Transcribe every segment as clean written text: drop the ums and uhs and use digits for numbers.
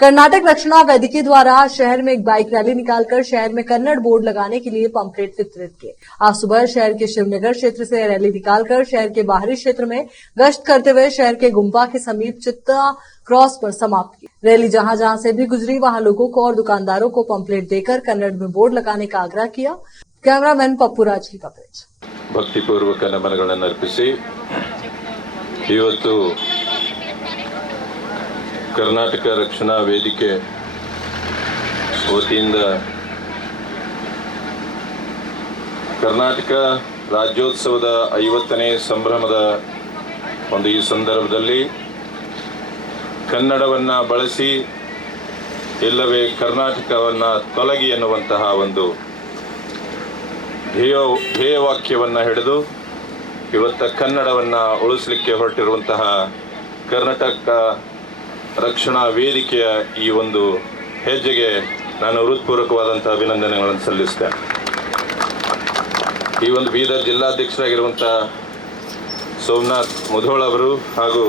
कर्नाटक रक्षणा वेदिके द्वारा शहर में एक बाइक रैली निकालकर शहर में कन्नड़ बोर्ड लगाने के लिए पंपलेट वितरित किए। आज सुबह शहर के शिवनगर क्षेत्र से रैली निकालकर शहर के बाहरी क्षेत्र में गश्त करते हुए शहर के गुम्बा के समीप चित्ता क्रॉस पर समाप्त की। रैली जहां जहां से भी गुजरी वहां लोगों को और दुकानदारों को पंपलेट देकर कन्नड़ में बोर्ड लगाने का आग्रह किया। कैमरामैन पप्पूराज की कवरेज। भक्तिपूर्वक नमनಗಳನ್ನು ಅರ್ಪಿಸಿ ಇವತ್ತು कर्नाटक रक्षणा वेदिके वतीयिंद कर्नाटक राज्योत्सवದ 50ನೇ ಸಂಭ್ರಮದ ಒಂದು ಈ ಸಂದರ್ಭದಲ್ಲಿ ಕನ್ನಡವನ್ನ ಬಳಸಿ ಇಲ್ಲವೇ ಕರ್ನಾಟಕವನ್ನ ತೊಲಗಿ ಎನ್ನುವಂತಹ ಒಂದು ಧ್ಯೇಯವಾಕ್ಯವನ್ನ ಹಿಡಿದು ಇವತ್ತು ಕನ್ನಡವನ್ನ ಉಳಿಸಲಿಕ್ಕೆ ಹೊರಟಿರುವಂತಹ ಕರ್ನಾಟಕ ರಕ್ಷಣಾ ವೇದಿಕೆಯ ಈ ಒಂದು ಹೆಜ್ಜೆಗೆ ನಾನು ಹೃತ್ಪೂರ್ವಕವಾದಂತಹ ಅಭಿನಂದನೆಗಳನ್ನು ಸಲ್ಲಿಸುತ್ತೇನೆ। ಈ ಒಂದು ಬೀದರ್ ಜಿಲ್ಲಾಧ್ಯಕ್ಷರಾಗಿರುವಂತಹ ಸೋಮನಾಥ್ ಮುಧೋಳ್ ಅವರು ಹಾಗೂ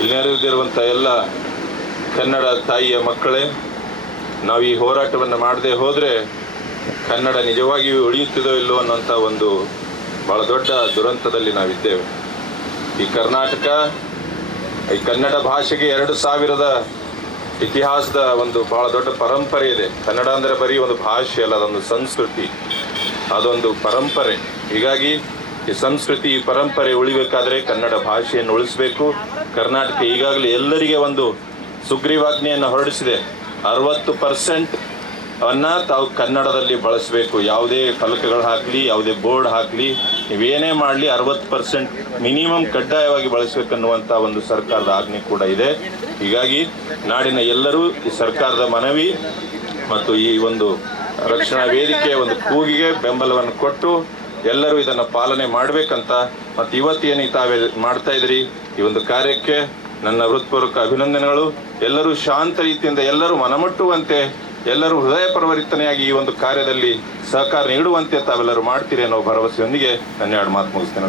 ಇಲ್ಲಿ ನೆರೆದಿರುವಂತಹ ಎಲ್ಲ ಕನ್ನಡ ತಾಯಿಯ ಮಕ್ಕಳೇ, ನಾವು ಈ ಹೋರಾಟವನ್ನು ಮಾಡದೆ ಹೋದರೆ ಕನ್ನಡ ನಿಜವಾಗಿಯೂ ಉಳಿಯುತ್ತಿದೋ ಇಲ್ಲೋ ಅನ್ನೋಂಥ ಒಂದು ಬಹಳ ದೊಡ್ಡ ದುರಂತದಲ್ಲಿ ನಾವಿದ್ದೇವೆ। ಈ ಕರ್ನಾಟಕ ಈ ಕನ್ನಡ ಭಾಷೆಗೆ 2000 ಇತಿಹಾಸದ ಒಂದು ಬಹಳ ದೊಡ್ಡ ಪರಂಪರೆ ಇದೆ। ಕನ್ನಡ ಅಂದರೆ ಬರೀ ಒಂದು ಭಾಷೆ ಅಲ್ಲ, ಅದೊಂದು ಸಂಸ್ಕೃತಿ, ಅದೊಂದು ಪರಂಪರೆ। ಹೀಗಾಗಿ ಈ ಸಂಸ್ಕೃತಿ ಈ ಪರಂಪರೆ ಉಳಿಬೇಕಾದ್ರೆ ಕನ್ನಡ ಭಾಷೆಯನ್ನು ಉಳಿಸಬೇಕು। ಕರ್ನಾಟಕ ಈಗಾಗಲೇ ಎಲ್ಲರಿಗೆ ಒಂದು ಸುಗ್ರೀವಾಜ್ಞೆಯನ್ನು ಹೊರಡಿಸಿದೆ। 60% ಅನ್ನ ತಾವು ಕನ್ನಡದಲ್ಲಿ ಬಳಸಬೇಕು। ಯಾವುದೇ ಫಲಕಗಳು ಹಾಕಲಿ, ಯಾವುದೇ ಬೋರ್ಡ್ ಹಾಕಲಿ, ನೀವೇನೇ ಮಾಡಲಿ 60% ಮಿನಿಮಮ್ ಕಡ್ಡಾಯವಾಗಿ ಬಳಸಬೇಕನ್ನುವಂಥ ಒಂದು ಸರ್ಕಾರದ ಆಜ್ಞೆ ಕೂಡ ಇದೆ। ಹೀಗಾಗಿ ನಾಡಿನ ಎಲ್ಲರೂ ಈ ಸರ್ಕಾರದ ಮನವಿ ಮತ್ತು ಈ ಒಂದು ರಕ್ಷಣಾ ವೇದಿಕೆಯ ಒಂದು ಕೂಗಿಗೆ ಬೆಂಬಲವನ್ನು ಕೊಟ್ಟು ಎಲ್ಲರೂ ಇದನ್ನು ಪಾಲನೆ ಮಾಡಬೇಕಂತ ಮತ್ತು ಇವತ್ತೇನು ತಾವೇ ಮಾಡ್ತಾ ಇದ್ರಿ ಈ ಒಂದು ಕಾರ್ಯಕ್ಕೆ ನನ್ನ ಹೃತ್ಪೂರ್ವಕ ಅಭಿನಂದನೆಗಳು। ಎಲ್ಲರೂ ಶಾಂತ ರೀತಿಯಿಂದ ಎಲ್ಲರೂ ಮನಮುಟ್ಟುವಂತೆ, ಎಲ್ಲರೂ ಹೃದಯ ಪರಿವರ್ತನೆಯಾಗಿ ಈ ಒಂದು ಕಾರ್ಯದಲ್ಲಿ ಸಹಕಾರ ನೀಡುವಂತೆ ತಾವೆಲ್ಲರೂ ಮಾಡ್ತೀರಿ ಅನ್ನೋ ಭರವಸೆಯೊಂದಿಗೆ ನನ್ನ ಎರಡು ಮಾತು ಮುಗಿಸ್ತೇನೆ।